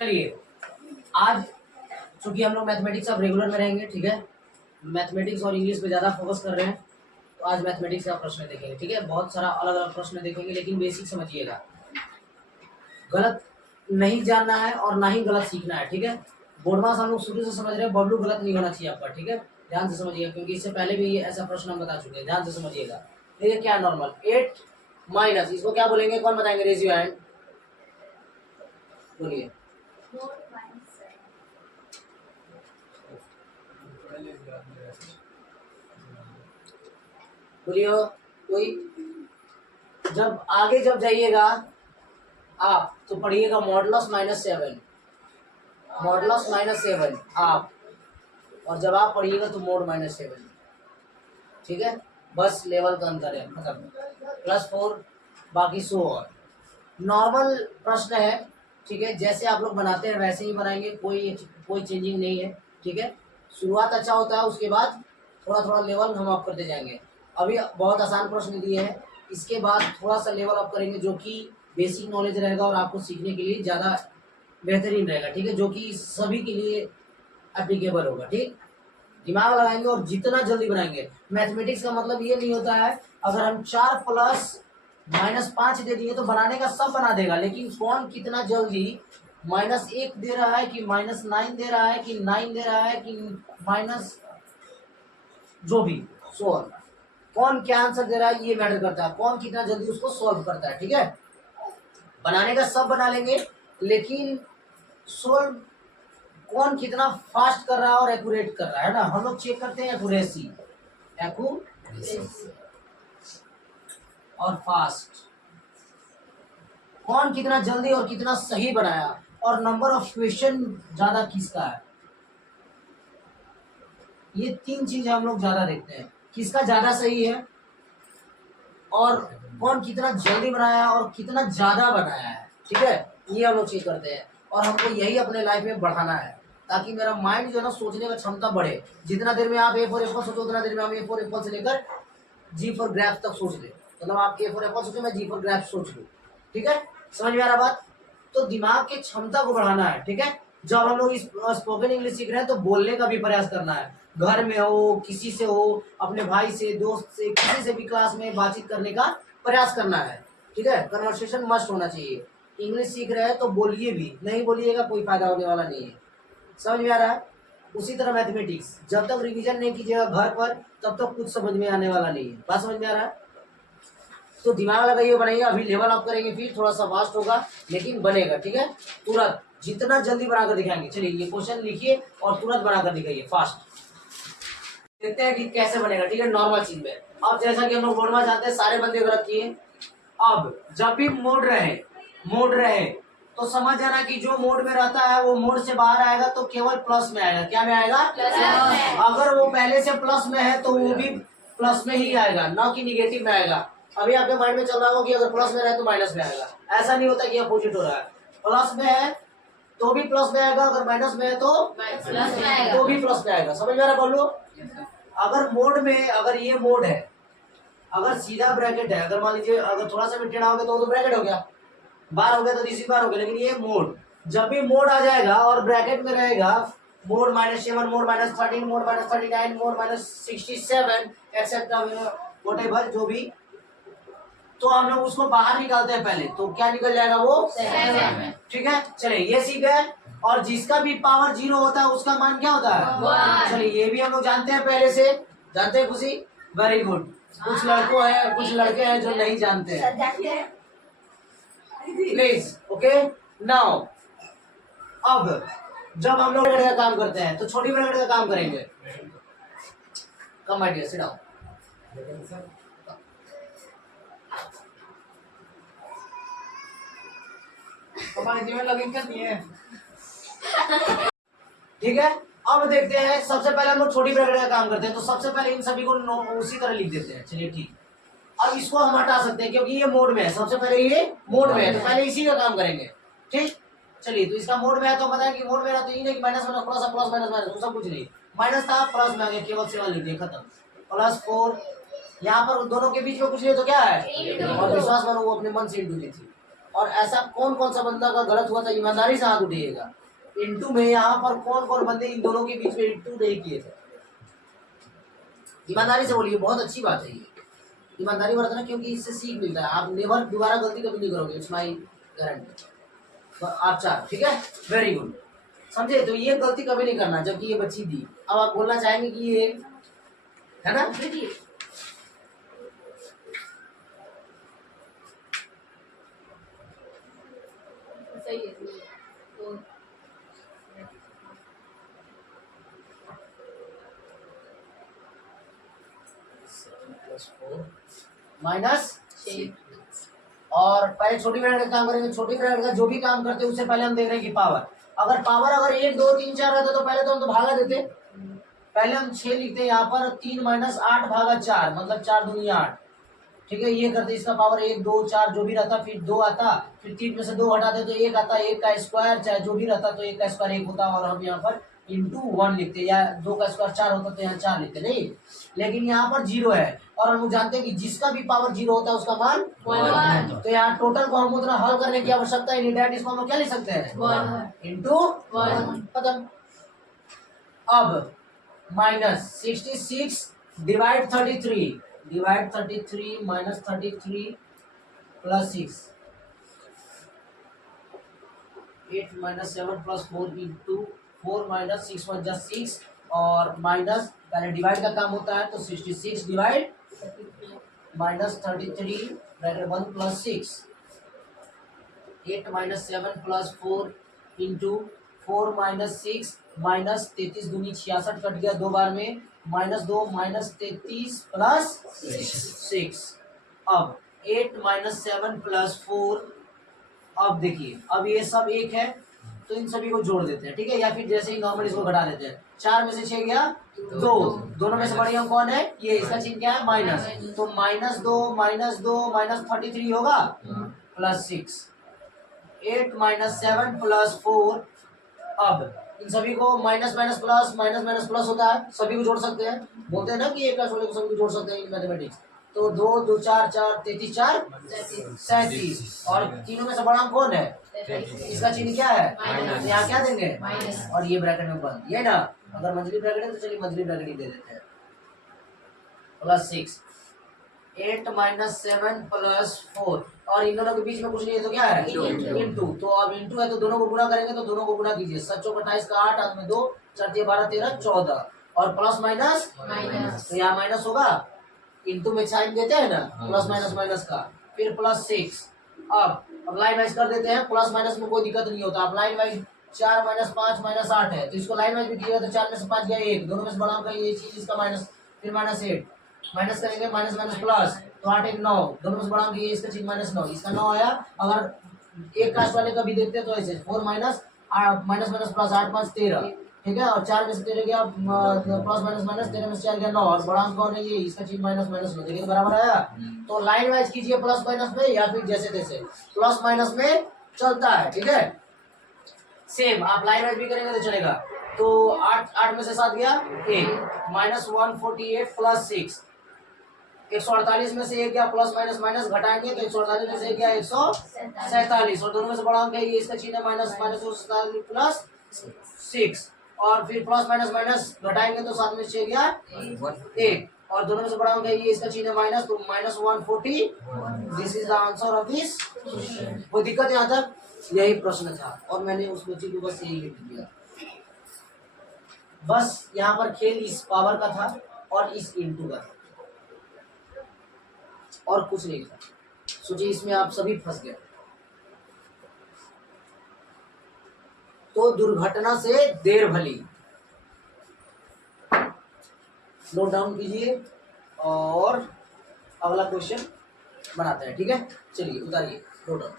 चलिए आज चूंकि हम लोग मैथमेटिक्स अब रेगुलर में रहेंगे, ठीक है। मैथमेटिक्स और इंग्लिश पे ज़्यादा फोकस कर रहे हैं, तो आज मैथमेटिक्स का प्रश्न देखेंगे, ठीक है। बहुत सारा अलग अलग प्रश्न देखेंगे, लेकिन बेसिक समझिएगा। गलत नहीं जानना है और ना ही गलत सीखना है, ठीक है। बोर्ड मास हम लोग शुरू से समझ रहे हैं, बबलू गलत नहीं होना चाहिए आपका, ठीक है। ध्यान से समझिएगा, क्योंकि इससे पहले भी ऐसा प्रश्न हम बता चुके हैं। ध्यान से समझिएगा। देखिए क्या नॉर्मल 8 माइनस, इसको क्या बोलेंगे, कौन बताएंगे? रेज योर हैंड, बोलिए। बोलिए कोई। जब आगे जब जाइएगा आप तो पढ़िएगा मॉडुलस -7, मॉडुलस -7 आप, और जब आप पढ़िएगा तो मोड -7, ठीक है। बस लेवल का अंतर है, मतलब +4 बाकी 100 और नॉर्मल प्रश्न है, ठीक है। जैसे आप लोग बनाते हैं वैसे ही बनाएंगे, कोई चेंजिंग नहीं है, ठीक है। शुरुआत अच्छा होता है, उसके बाद थोड़ा थोड़ा लेवल हम अप करते जाएंगे। अभी बहुत आसान प्रश्न दिए हैं, इसके बाद थोड़ा सा लेवल अप करेंगे, जो कि बेसिक नॉलेज रहेगा और आपको सीखने के लिए ज़्यादा बेहतरीन रहेगा, ठीक है। जो कि सभी के लिए एप्लीकेबल होगा, ठीक। दिमाग लगाएंगे और जितना जल्दी बनाएंगे। मैथमेटिक्स का मतलब ये नहीं होता है अगर हम 4 + -5 दे दिए तो बनाने का सब बना देगा, लेकिन कौन कितना जल्दी -1 दे रहा है कि -9 दे रहा है कि 9 दे रहा है कि माइनस जो भी सोल्व, कौन क्या आंसर दे रहा है ये मैटर करता है, कौन कितना जल्दी उसको सॉल्व करता है, ठीक है। बनाने का सब बना लेंगे, लेकिन सोल्व कौन कितना फास्ट कर रहा है और एक्यूरेट कर रहा है ना, हम लोग चेक करते हैं एक्यूरेसी और फास्ट, कौन कितना जल्दी और कितना सही बनाया, और नंबर ऑफ क्वेश्चन ज्यादा किसका है। ये 3 चीजें हम लोग ज्यादा देखते हैं, किसका ज्यादा सही है और कौन कितना जल्दी बनाया और कितना ज्यादा बनाया है, ठीक है। ये हम लोग चेक करते हैं, और हमको यही अपने लाइफ में बढ़ाना है, ताकि मेरा माइंड जो है ना, सोचने का क्षमता बढ़े। जितना देर में आप A फॉर एप्पल सोचो, उतना देर में हम A फॉर एप्पल से लेकर G फॉर ग्रेप्स तक सोच ले। मतलब आप A फॉर एप्पल सोचो, मैं G फॉर ग्रेप्स सोच लूँ, ठीक है। समझ में आ रहा बात? तो दिमाग की क्षमता को बढ़ाना है, ठीक है। जब हम लोग इस स्पोकन इंग्लिश सीख रहे हैं तो बोलने का भी प्रयास करना है। घर में हो, किसी से हो, अपने भाई से, दोस्त से, किसी से भी क्लास में बातचीत करने का प्रयास करना है, ठीक है। कन्वर्सेशन मस्ट होना चाहिए। इंग्लिश सीख रहे हैं तो बोलिए भी, नहीं बोलिएगा कोई फायदा होने वाला नहीं है। समझ में आ रहा है? उसी तरह मैथमेटिक्स जब तक रिवीजन नहीं कीजिएगा घर पर, तब तक कुछ समझ में आने वाला नहीं है। बात समझ में आ रहा है? तो दिमाग लगाइए, बनाइए। अभी लेवल अप करेंगे, फिर थोड़ा सा फास्ट होगा, लेकिन बनेगा, ठीक है। तुरंत जितना जल्दी बनाकर दिखाएंगे। चलिए ये क्वेश्चन लिखिए और तुरंत बनाकर दिखाइए, फास्ट। देखते हैं कि कैसे बनेगा, ठीक है। नॉर्मल चीज में अब जैसा कि हम लोग बोर्ड में जाते हैं, सारे बंदे गलत किए। अब जब भी मोड़ रहे तो समझ जाना कि जो मोड में रहता है वो मोड से बाहर आएगा तो केवल प्लस में आएगा। क्या में आएगा? प्लस में। अगर वो पहले से प्लस में है तो वो भी प्लस में ही आएगा, ना कि निगेटिव में आएगा। अभी आपके माइंड में चल रहा होगा कि अगर प्लस में रहे तो माइनस में आएगा। ऐसा नहीं होता कि अपोजिट हो रहा है। प्लस में है तो भी प्लस में आएगा, अगर माइनस में है तो प्लस में आएगा, तो भी प्लस में आएगा। समझ में आ रहा बोलो? अगर मोड में, अगर ये मोड है, अगर सीधा ब्रैकेट है, अगर मान लीजिए अगर थोड़ा सा भी टेढ़ा हो गया तो ब्रैकेट हो गया, बार हो गया तो तीसरी बार हो गया। लेकिन ये मोड, जब भी मोड आ जाएगा और ब्रैकेट में रहेगा, mode -7, mode -13, mode -39, mode -67 etcetera whatever जो भी, तो हम लोग उसको बाहर निकालते हैं पहले, तो क्या निकल जाएगा? वो 7, ठीक है। चलिए ये सीख गए। और जिसका भी पावर 0 होता है उसका मान क्या होता है? चलिए ये भी हम लोग जानते हैं पहले से, जानते हैं खुशी? Very good. कुछ लड़के हैं जो नहीं जानते हैं, प्लीज। ओके नाउ, अब जब हम लोग ब्रैकेट का काम करते हैं तो छोटी ब्रैकेट का काम करेंगे। Come my dear, sit down. ठीक है। अब देखते हैं, सबसे पहले हम लोग छोटी ब्रैकेट का काम करते हैं, तो सबसे पहले इन सभी को उसी तरह लिख देते हैं। चलिए ठीक। अब इसको हम हटा सकते हैं क्योंकि ये मोड में है। सबसे पहले ये मोड में है तो पहले इसी का काम करेंगे, ठीक। चलिए तो इसका मोड में है तो बताएं कि मोड में है तो ये नहीं कि माइनस वाला थोड़ा सा प्लस माइनस सब कुछ नहीं, माइनस था प्लस में आ गया, केवल सेवा लिख दिया, खत्म। +4 यहाँ पर दोनों के बीच में कुछ नहीं तो क्या है, और विश्वास मानो वो अपने मन से इंटू दी थी। और ऐसा कौन कौन सा बंदा का गलत हुआ था, ईमानदारी से हाथ उठिएगा। इंटू में यहाँ पर कौन कौन बंदे इन दोनों के बीच में इंटू नहीं किए थे, ईमानदारी से बोलिए, बहुत अच्छी बात है ये, ईमानदारी बरतना, क्योंकि इससे सीख मिलता है। आप नेवर दोबारा गलती कभी नहीं करोगे, इट्स माई गारंटी। तो आप 4, ठीक है, वेरी गुड, समझे। तो ये गलती कभी नहीं करना, जबकि ये बच्ची दी। अब आप बोलना चाहेंगे कि ये है ना, सही है तो माइनस, और पहले छोटी ब्रैकेट का काम करेंगे। छोटी ब्रैकेट का जो भी काम करते हैं उससे पहले हम देख रहे हैं कि पावर, अगर पावर अगर 1 2 3 4 रहता तो पहले तो हम तो भागा देते। पहले हम 6 लिखते हैं यहाँ पर, 3 माइनस 8 भागा 4, मतलब 4 दूनी 8, ठीक है। ये करते इसका पावर 1 2 4 जो भी रहता, फिर 2 आता, फिर 3 में से 2 हटाते तो 1 आता, 1 का स्क्वायर, चाहे जो भी रहता तो 1 का स्क्वायर 1 होता, और हम यहाँ पर इंटू 1 लिखते, या 2 का स्क्वायर 4 होता तो यहाँ 4 लिखते, नहीं। लेकिन यहाँ पर 0 है, और हम लोग जानते हैं कि जिसका भी पावर 0 होता है उसका मान 1। तो यहाँ टोटल को हम उतना हल करने की आवश्यकता ही नहीं, डायरेक्ट इसको हम लोग क्या लिख सकते हैं, इंटू 1, खत्म। अब minus 66 divide 33, divide 33 minus 33 plus 6, 8 minus 7 plus 4 into 4 minus 6 1 जा 6, और माइनस पहले डिवाइड का काम होता है, तो 66 divide minus 33 bracket 1 plus 6, 8 minus 7 plus 4 into 4 minus 6 minus 33 दूनी 66 कट गया 2 बार में, माइनस 2 माइनस 33 प्लस 6। अब 8 माइनस 7 प्लस 4, अब देखिए अब ये सब एक है तो इन सभी को जोड़ देते हैं, ठीक है, या फिर जैसे ही नॉर्मल इसको घटा देते हैं। 4 में से 6 गया 2, दोनों में से बड़ी अंक कौन है, ये, इसका चिन्ह क्या है, माइनस, तो माइनस 2 माइनस 2 माइनस 33 होगा प्लस 6, 8 माइनस 7 प्लस 4। अब इन सभी को माइनस माइनस प्लस होता है, सभी को जोड़ सकते हैं, बोलते हैं ना कि एक का छोटे को सभी को जोड़ सकते हैं इन मैथमेटिक्स। तो 2 2 4 4 33 4 37, और तीनों में से बड़ा अंक कौन है, इसका चिन्ह क्या है, तो यहाँ क्या देंगे, और ये ब्रैकेट में बंद, ये ना। अगर मंथली ब्रैकेट है तो चलिए मंथली ब्रैकेट ही दे देते हैं, प्लस 6, 8 माइनस 7 प्लस 4, और इन दोनों के बीच में कुछ नहीं है तो क्या है, इंटू। तो अब इंटू है तो दोनों को गुणा करेंगे, तो दोनों को गुणा कीजिए, 7 चौक 28 का 8, हाथ में 2, 4 12 13 14, और प्लस माइनस, तो यहाँ माइनस होगा, इंटू में साइन देते हैं ना, प्लस माइनस माइनस का, फिर प्लस 6। अब लाइन वाइज कर देते हैं, प्लस माइनस में कोई दिक्कत नहीं होता। अब लाइन वाइज 4 माइनस 5 माइनस 8 है, तो इसको लाइन वाइज भी कीजिएगा, तो 4 में से 5 गया 1, दोनों में से बड़ा अंक ये चीज, इसका माइनस, फिर माइनस 8, माइनस करेंगे माइनस माइनस प्लस, तो 8 1 9, दोनों में से बड़ा अंक ये, इसका चिन्ह माइनस 9, इसका 9 आया। अगर एक कास्ट वाले का भी देखते हैं तो ऐसे 4 माइनस माइनस माइनस प्लस 8 5 13, ठीक है, और 4 में से 13 गया प्लस माइनस माइनस, 13 में से 4 गया 9, और बड़ा अंक कौन है ये, इसका चिन्ह माइनस माइनस 9, देखिए बराबर आया। तो लाइन वाइज कीजिए प्लस माइनस में, या फिर जैसे तैसे प्लस माइनस में चलता है, ठीक है। सेम आप लाइन वाइज भी करेंगे तो चलेगा। तो 8 में से 7 गया 1, माइनस 148 प्लस 6, 148 में से 1 गया, प्लस माइनस माइनस घटाएंगे तो 148 में से 1 गया 147, और दोनों में से बड़ा अंक है ये, इसका चिन्ह माइनस माइनस प्लस 6, और फिर प्लस माइनस माइनस घटाएंगे तो 7 में से 6 गया 1, और दोनों में से बड़ा अंक है ये, इसका चिन्ह माइनस, तो minus 140। This is the answer of this. कोई दिक्कत यहाँ तक, यही प्रश्न था, और मैंने उस बच्ची को बस यही लिख दिया। बस यहाँ पर खेल इस पावर का था और इस इंटू का था, और कुछ नहीं था। सोचिए इसमें आप सभी फंस गए। तो दुर्घटना से देर भली, नोट डाउन कीजिए और अगला क्वेश्चन बनाते हैं, ठीक है। चलिए उतारिए नोट डाउन।